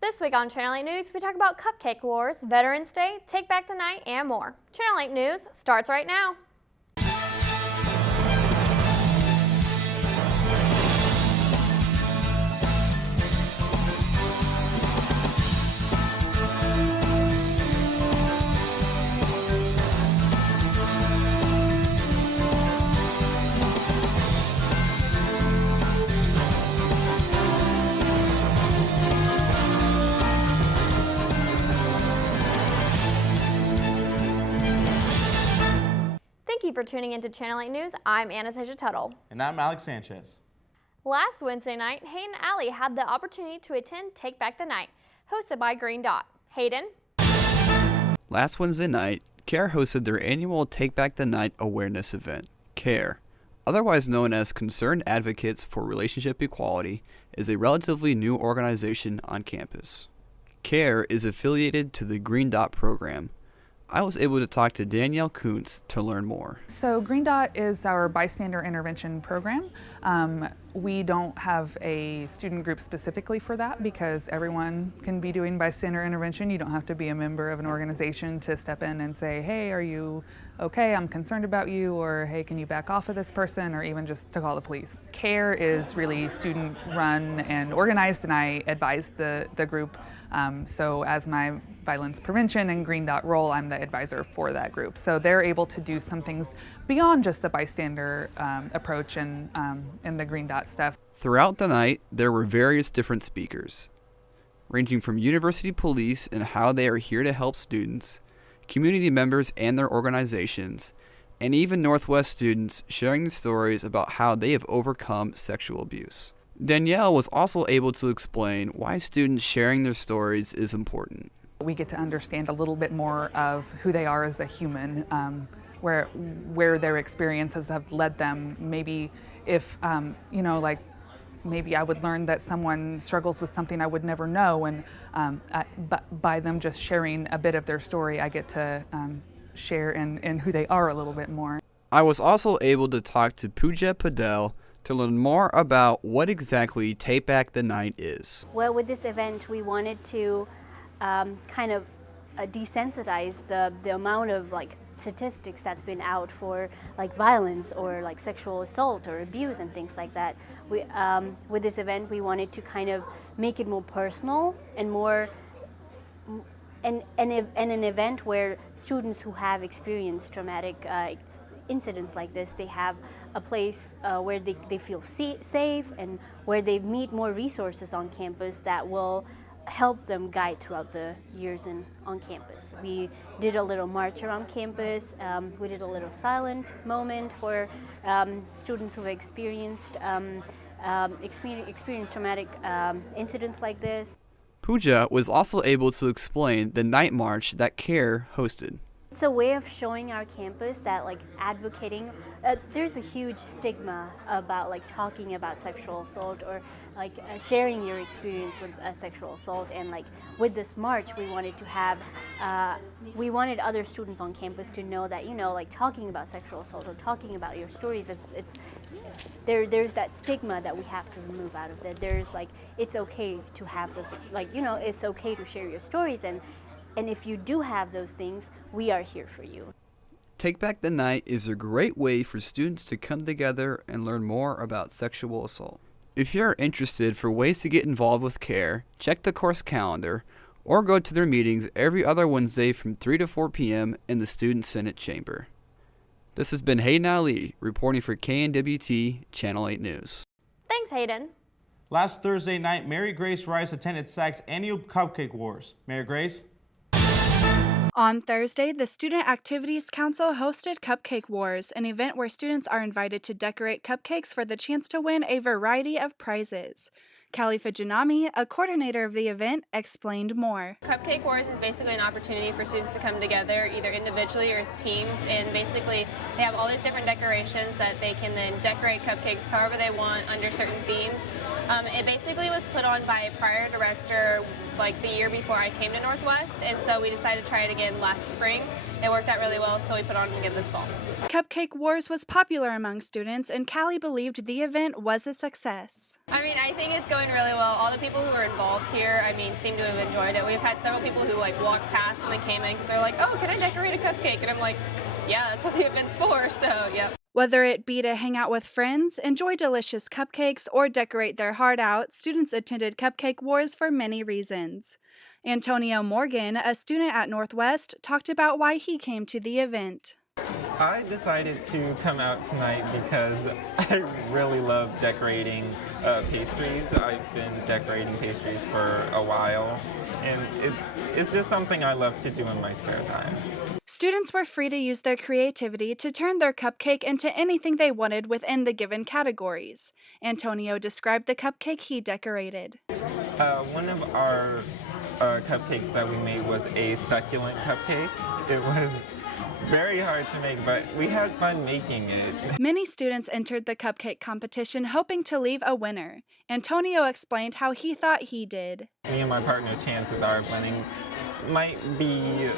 This week on Channel 8 News, we talk about Cupcake Wars, Veterans Day, Take Back the Night, and more. Channel 8 News starts right now. Thank you for tuning into Channel 8 News. I'm Anastasia Tuttle. And I'm Alex Sanchez. Last Wednesday night, Hayden and Allie had the opportunity to attend Take Back the Night, hosted by Green Dot. Hayden? Last Wednesday night, CARE hosted their annual Take Back the Night awareness event. CARE, otherwise known as Concerned Advocates for Relationship Equality, is a relatively new organization on campus. CARE is affiliated to the Green Dot program. I was able to talk to Danielle Kuntz to learn more. So Green Dot is our bystander intervention program. We don't have a student group specifically for that because everyone can be doing bystander intervention. You don't have to be a member of an organization to step in and say, hey, are you okay? I'm concerned about you, or hey, can you back off of this person, or even just to call the police. CARE is really student run and organized, and I advise the group. So as my violence prevention and Green Dot role, I'm the advisor for that group. So they're able to do some things beyond just the bystander approach and the Green Dot stuff. Throughout the night, there were various different speakers, ranging from university police and how they are here to help students, community members and their organizations, and even Northwest students sharing stories about how they have overcome sexual abuse. Danielle was also able to explain why students sharing their stories is important. We get to understand a little bit more of who they are as a human, where their experiences have led them. Maybe if, maybe I would learn that someone struggles with something I would never know, and but by them just sharing a bit of their story, I get to share in who they are a little bit more. I was also able to talk to Pooja Padel to learn more about what exactly Take Back the Night is. Well, with this event, we wanted to kind of desensitize the amount of statistics that's been out for violence or sexual assault or abuse and things like that. We, with this event, we wanted to kind of make it more personal and more and an event where students who have experienced traumatic incidents like this, they have a place where they feel safe and where they meet more resources on campus that will help them guide throughout the years on campus. We did a little march around campus. We did a little silent moment for students who have experienced traumatic incidents like this. Pooja was also able to explain the night march that CARE hosted. It's a way of showing our campus that advocating, there's a huge stigma about talking about sexual assault or sharing your experience with sexual assault, and with this march we wanted to have, we wanted other students on campus to know that talking about sexual assault or talking about your stories, there's that stigma that we have to remove out of it. There's it's okay to have those, it's okay to share your stories, and if you do have those things, we are here for you. Take Back the Night is a great way for students to come together and learn more about sexual assault. If you're interested for ways to get involved with CARE, check the course calendar or go to their meetings every other Wednesday from 3 to 4 p.m. in the Student Senate Chamber. This has been Hayden Ali reporting for KNWT Channel 8 News. Thanks, Hayden. Last Thursday night, Mary Grace Rice attended SAC's annual Cupcake Wars. Mary Grace? On Thursday, the Student Activities Council hosted Cupcake Wars, an event where students are invited to decorate cupcakes for the chance to win a variety of prizes. Callie Fujinami, a coordinator of the event, explained more. Cupcake Wars is basically an opportunity for students to come together either individually or as teams, and basically they have all these different decorations that they can then decorate cupcakes however they want under certain themes. It basically was put on by a prior director like the year before I came to Northwest, and so we decided to try it again last spring. It worked out really well, so we put it on again this fall. Cupcake Wars was popular among students, and Callie believed the event was a success. I mean, I think it's going really well. All the people who are involved here, I mean, seem to have enjoyed it. We've had several people who like walked past and they came in because they're like, oh, can I decorate a cupcake? And I'm like, yeah, that's what the event's for, so yep. Whether it be to hang out with friends, enjoy delicious cupcakes, or decorate their heart out, students attended Cupcake Wars for many reasons. Antonio Morgan, a student at Northwest, talked about why he came to the event. I decided to come out tonight because I really love decorating pastries. I've been decorating pastries for a while, and it's just something I love to do in my spare time. Students were free to use their creativity to turn their cupcake into anything they wanted within the given categories. Antonio described the cupcake he decorated. One of our cupcakes that we made was a succulent cupcake. It was very hard to make, but we had fun making it. Many students entered the cupcake competition hoping to leave a winner. Antonio explained how he thought he did. Me and my partner's chances are of winning might be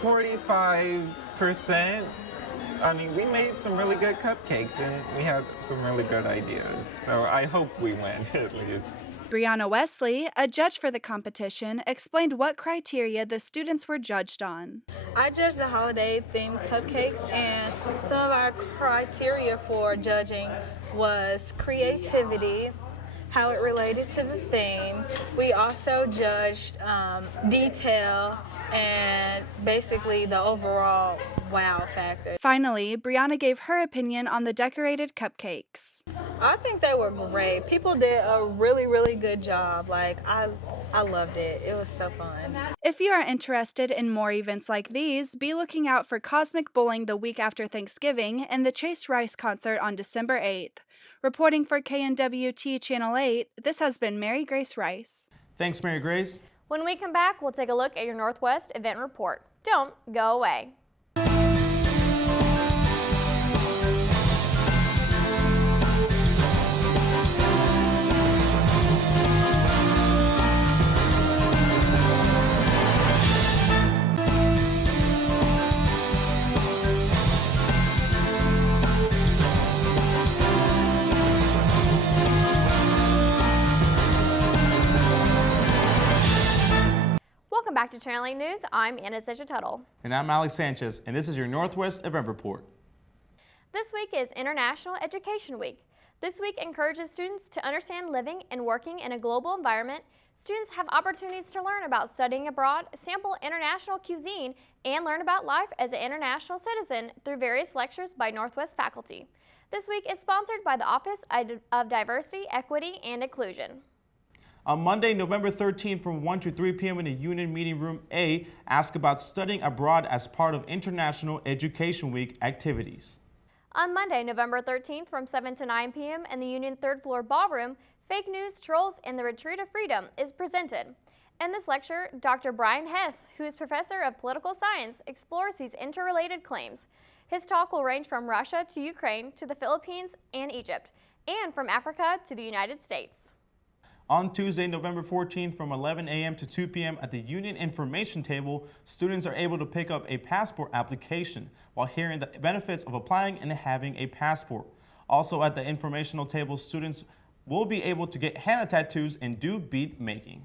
45%. I mean, we made some really good cupcakes and we had some really good ideas. So I hope we win at least. Brianna Wesley, a judge for the competition, explained what criteria the students were judged on. I judged the holiday-themed cupcakes, and some of our criteria for judging was creativity, how it related to the theme. We also judged detail and basically the overall wow factor. Finally, Brianna gave her opinion on the decorated cupcakes. I think they were great. People did a really, really good job. Like, I loved it. It was so fun. If you are interested in more events like these, be looking out for Cosmic Bowling the week after Thanksgiving and the Chase Rice concert on December 8th. Reporting for KNWT Channel 8, this has been Mary Grace Rice. Thanks, Mary Grace. When we come back, we'll take a look at your Northwest event report. Don't go away. Welcome back to Channel 8 News. I'm Anastasia Tuttle. And I'm Alex Sanchez, and this is your Northwest Event Report. This week is International Education Week. This week encourages students to understand living and working in a global environment. Students have opportunities to learn about studying abroad, sample international cuisine, and learn about life as an international citizen through various lectures by Northwest faculty. This week is sponsored by the Office of Diversity, Equity, and Inclusion. On Monday, November 13th from 1 to 3 p.m. in the Union Meeting Room A, ask about studying abroad as part of International Education Week activities. On Monday, November 13th from 7 to 9 p.m. in the Union Third Floor Ballroom, Fake News, Trolls, and the Retreat of Freedom is presented. In this lecture, Dr. Brian Hess, who is professor of political science, explores these interrelated claims. His talk will range from Russia to Ukraine to the Philippines and Egypt, and from Africa to the United States. On Tuesday, November 14th from 11 a.m. to 2 p.m. at the Union Information Table, students are able to pick up a passport application while hearing the benefits of applying and having a passport. Also at the informational table, students will be able to get henna tattoos and do bead making.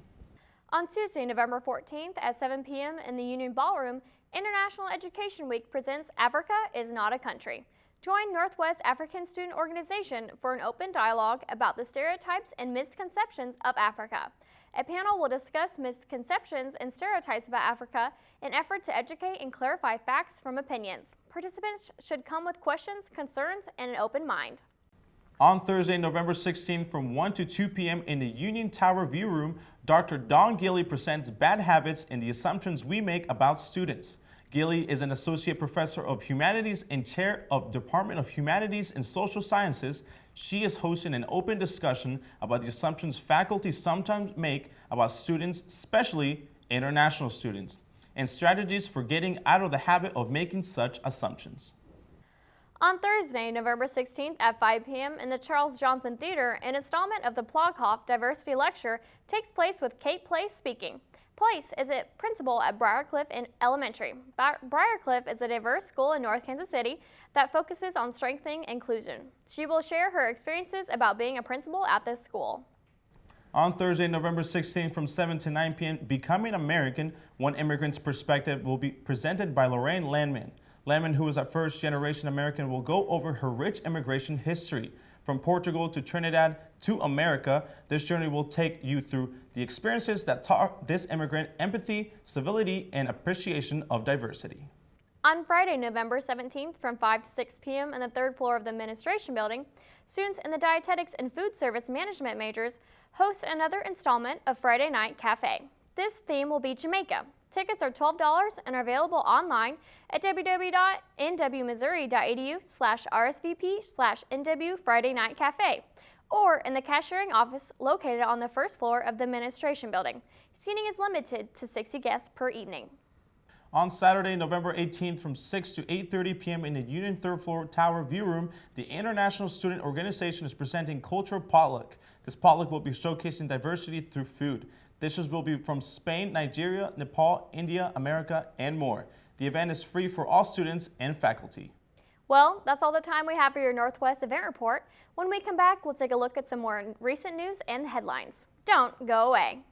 On Tuesday, November 14th at 7 p.m. in the Union Ballroom, International Education Week presents Africa is Not a Country. Join Northwest African Student Organization for an open dialogue about the stereotypes and misconceptions of Africa. A panel will discuss misconceptions and stereotypes about Africa in an effort to educate and clarify facts from opinions. Participants should come with questions, concerns, and an open mind. On Thursday, November 16th from 1 to 2 p.m. in the Union Tower View Room, Dr. Dawn Gilley presents Bad Habits and the Assumptions We Make About Students. Gilley is an associate professor of humanities and chair of Department of Humanities and Social Sciences. She is hosting an open discussion about the assumptions faculty sometimes make about students, especially international students, and strategies for getting out of the habit of making such assumptions. On Thursday, November 16th at 5 p.m. in the Charles Johnson Theater, an installment of the Ploghoff Diversity Lecture takes place with Kate Place speaking. Place is a principal at Briarcliff Elementary. Briarcliff is a diverse school in North Kansas City that focuses on strengthening inclusion. She will share her experiences about being a principal at this school. On Thursday, November 16th from 7 to 9 p.m., Becoming American, One Immigrant's Perspective will be presented by Lorraine Landman. Landman, who is a first-generation American, will go over her rich immigration history. From Portugal to Trinidad to America, this journey will take you through the experiences that taught this immigrant empathy, civility, and appreciation of diversity. On Friday, November 17th from 5 to 6 p.m. on the third floor of the Administration Building, students in the Dietetics and Food Service Management majors host another installment of Friday Night Cafe. This theme will be Jamaica. Tickets are $12 and are available online at www.nwmissouri.edu/RSVP/NW Friday Night Cafe or in the cashiering office located on the first floor of the Administration Building. Seating is limited to 60 guests per evening. On Saturday, November 18th from 6 to 8:30 p.m. in the Union Third Floor Tower View Room, the International Student Organization is presenting Culture Potluck. This potluck will be showcasing diversity through food. Dishes will be from Spain, Nigeria, Nepal, India, America, and more. The event is free for all students and faculty. Well, that's all the time we have for your Northwest Event Report. When we come back, we'll take a look at some more recent news and headlines. Don't go away.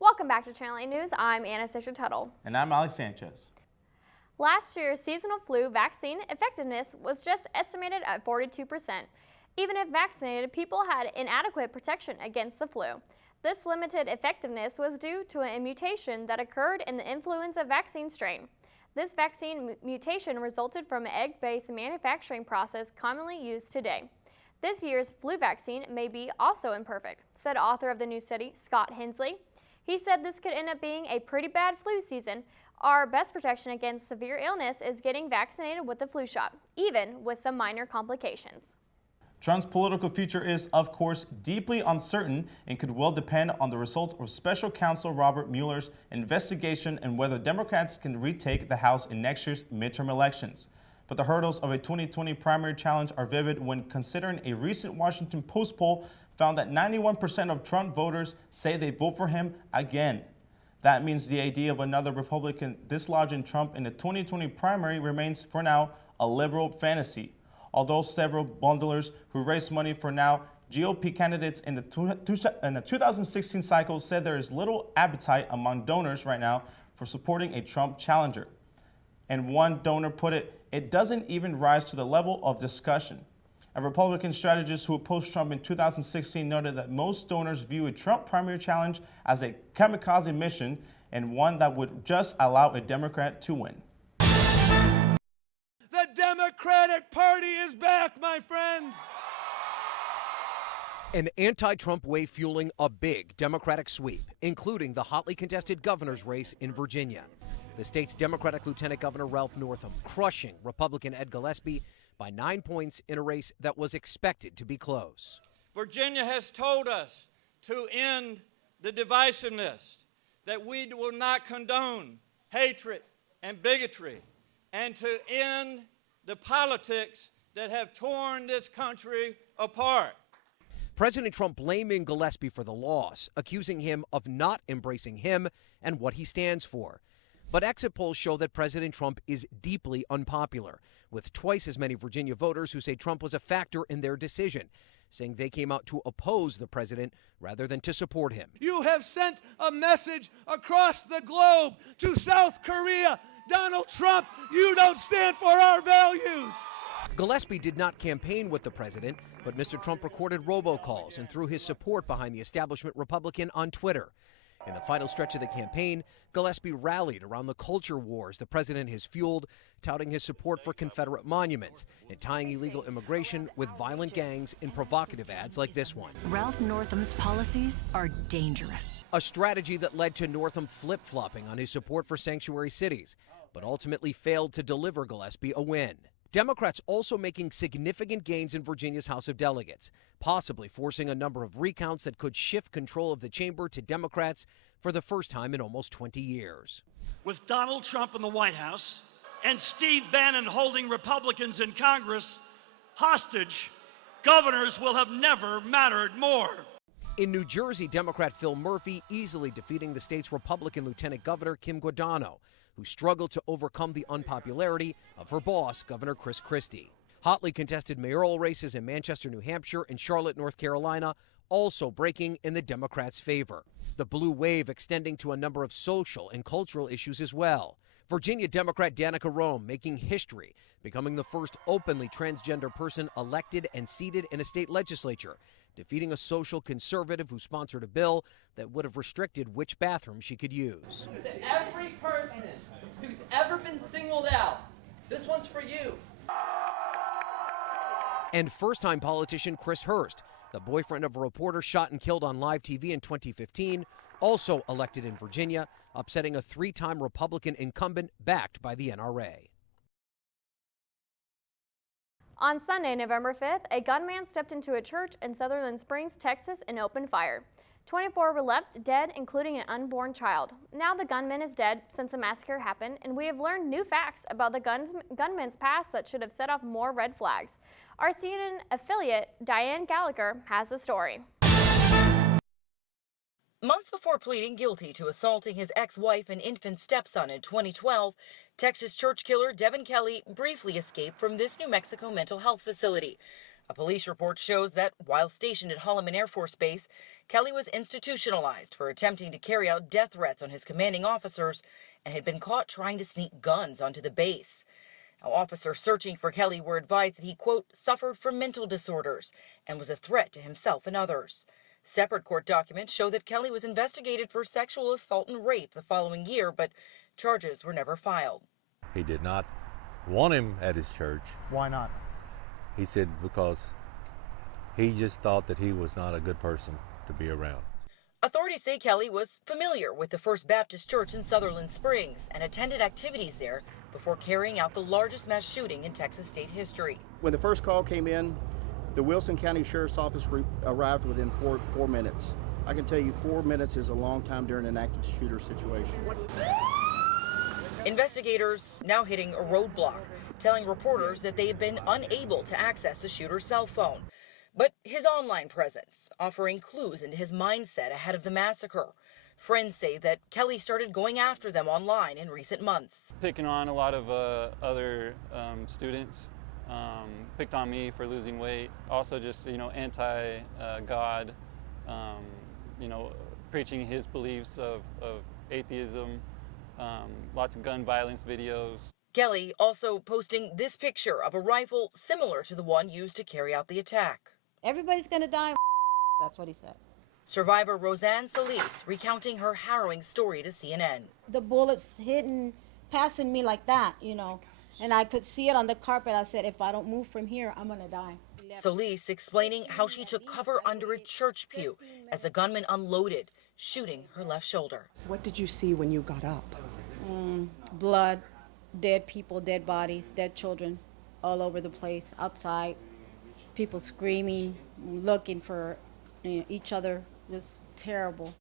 Welcome back to Channel 8 News. I'm Anastasia Tuttle. And I'm Alex Sanchez. Last year's seasonal flu vaccine effectiveness was just estimated at 42%, even if vaccinated people had inadequate protection against the flu. This limited effectiveness was due to a mutation that occurred in the influenza vaccine strain. This vaccine mutation resulted from an egg-based manufacturing process commonly used today. This year's flu vaccine may be also imperfect, said author of the new study, Scott Hensley. He said this could end up being a pretty bad flu season. Our best protection against severe illness is getting vaccinated with the flu shot, even with some minor complications. Trump's political future is, of course, deeply uncertain and could well depend on the results of Special Counsel Robert Mueller's investigation and whether Democrats can retake the House in next year's midterm elections. But the hurdles of a 2020 primary challenge are vivid when considering a recent Washington Post poll found that 91% of Trump voters say they vote for him again. That means the idea of another Republican dislodging Trump in the 2020 primary remains, for now, a liberal fantasy. Although several bundlers who raised money for now GOP candidates in the 2016 cycle said there is little appetite among donors right now for supporting a Trump challenger. And one donor put it doesn't even rise to the level of discussion. A Republican strategist who opposed Trump in 2016 noted that most donors view a Trump primary challenge as a kamikaze mission and one that would just allow a Democrat to win. The Democratic Party is back, my friends! An anti-Trump wave fueling a big Democratic sweep, including the hotly contested governor's race in Virginia. The state's Democratic Lieutenant Governor Ralph Northam crushing Republican Ed Gillespie by 9 points in a race that was expected to be close. Virginia has told us to end the divisiveness, that we will not condone hatred and bigotry, and to end the politics that have torn this country apart. President Trump blaming Gillespie for the loss, accusing him of not embracing him and what he stands for. But exit polls show that President Trump is deeply unpopular, with twice as many Virginia voters who say Trump was a factor in their decision, saying they came out to oppose the president rather than to support him. You have sent a message across the globe to South Korea. Donald Trump, you don't stand for our values. Gillespie did not campaign with the president, but Mr. Trump recorded robocalls and threw his support behind the establishment Republican on Twitter. In the final stretch of the campaign, Gillespie rallied around the culture wars the president has fueled, touting his support for Confederate monuments and tying illegal immigration with violent gangs in provocative ads like this one. Ralph Northam's policies are dangerous. A strategy that led to Northam flip-flopping on his support for sanctuary cities, but ultimately failed to deliver Gillespie a win. Democrats also making significant gains in Virginia's House of Delegates, possibly forcing a number of recounts that could shift control of the chamber to Democrats for the first time in almost 20 years. With Donald Trump in the White House and Steve Bannon holding Republicans in Congress hostage, governors will have never mattered more. In New Jersey, Democrat Phil Murphy easily defeating the state's Republican Lieutenant Governor Kim Guadagno, who struggled to overcome the unpopularity of her boss, Governor Chris Christie. Hotly contested mayoral races in Manchester, New Hampshire, and Charlotte, North Carolina, also breaking in the Democrats' favor. The blue wave extending to a number of social and cultural issues as well. Virginia Democrat Danica Roem making history, becoming the first openly transgender person elected and seated in a state legislature, defeating a social conservative who sponsored a bill that would have restricted which bathroom she could use. To every person who's ever been singled out, this one's for you. And first-time politician Chris Hurst, the boyfriend of a reporter shot and killed on live TV in 2015, also elected in Virginia, upsetting a three-time Republican incumbent backed by the NRA. On Sunday, November 5th, a gunman stepped into a church in Sutherland Springs, Texas, and opened fire. 24 were left dead, including an unborn child. Now the gunman is dead since the massacre happened, and we have learned new facts about the gunman's past that should have set off more red flags. Our CNN affiliate, Diane Gallagher, has the story. Months before pleading guilty to assaulting his ex-wife and infant stepson in 2012, Texas church killer Devin Kelley briefly escaped from this New Mexico mental health facility. A police report shows that while stationed at Holloman Air Force Base, Kelley was institutionalized for attempting to carry out death threats on his commanding officers and had been caught trying to sneak guns onto the base. Now, officers searching for Kelley were advised that he, quote, suffered from mental disorders and was a threat to himself and others. Separate court documents show that Kelley was investigated for sexual assault and rape the following year, but charges were never filed. He did not want him at his church. Why not? He said because he just thought that he was not a good person to be around. Authorities say Kelley was familiar with the First Baptist Church in Sutherland Springs and attended activities there before carrying out the largest mass shooting in Texas state history. When the first call came in, the Wilson County Sheriff's Office arrived within four minutes. I can tell you 4 minutes is a long time during an active shooter situation. Investigators now hitting a roadblock, telling reporters that they have been unable to access the shooter's cell phone. But his online presence offering clues into his mindset ahead of the massacre. Friends say that Kelley started going after them online in recent months. Picking on a lot of other students, picked on me for losing weight. Also just, anti-God, preaching his beliefs of atheism, lots of gun violence videos. Kelley also posting this picture of a rifle similar to the one used to carry out the attack. Everybody's going to die. That's what he said. Survivor Roseanne Solis recounting her harrowing story to CNN. The bullets passing me like that, and I could see it on the carpet. I said, if I don't move from here, I'm going to die. Solis explaining how she took cover under a church pew as the gunman unloaded, shooting her left shoulder. What did you see when you got up? Blood, dead people, dead bodies, dead children all over the place, outside. People screaming, looking for each other. Just terrible.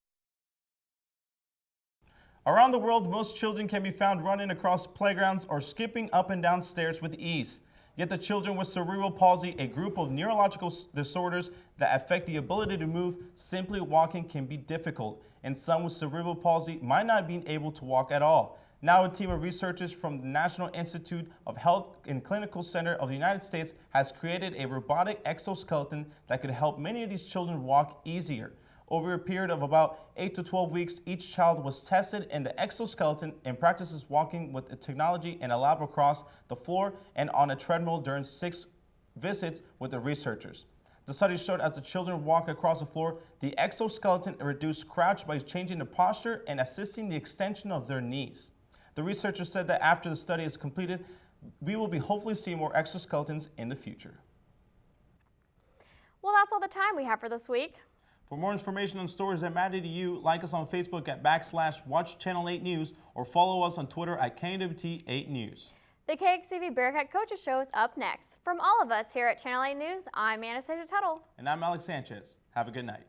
Around the world, most children can be found running across playgrounds or skipping up and down stairs with ease. Yet the children with cerebral palsy, a group of neurological disorders that affect the ability to move, simply walking can be difficult, and some with cerebral palsy might not be able to walk at all. Now a team of researchers from the National Institute of Health and Clinical Center of the United States has created a robotic exoskeleton that could help many of these children walk easier. Over a period of about 8 to 12 weeks, each child was tested in the exoskeleton and practices walking with the technology in a lab across the floor and on a treadmill during 6 visits with the researchers. The study showed as the children walk across the floor, the exoskeleton reduced crouch by changing the posture and assisting the extension of their knees. The researchers said that after the study is completed, we will be hopefully seeing more exoskeletons in the future. Well, that's all the time we have for this week. For more information on stories that matter to you, like us on Facebook at /Watch Channel 8 News or follow us on Twitter at KNWT 8 News. The KXTV Bearcat Coaches Show is up next. From all of us here at Channel 8 News, I'm Anastasia Tuttle. And I'm Alex Sanchez. Have a good night.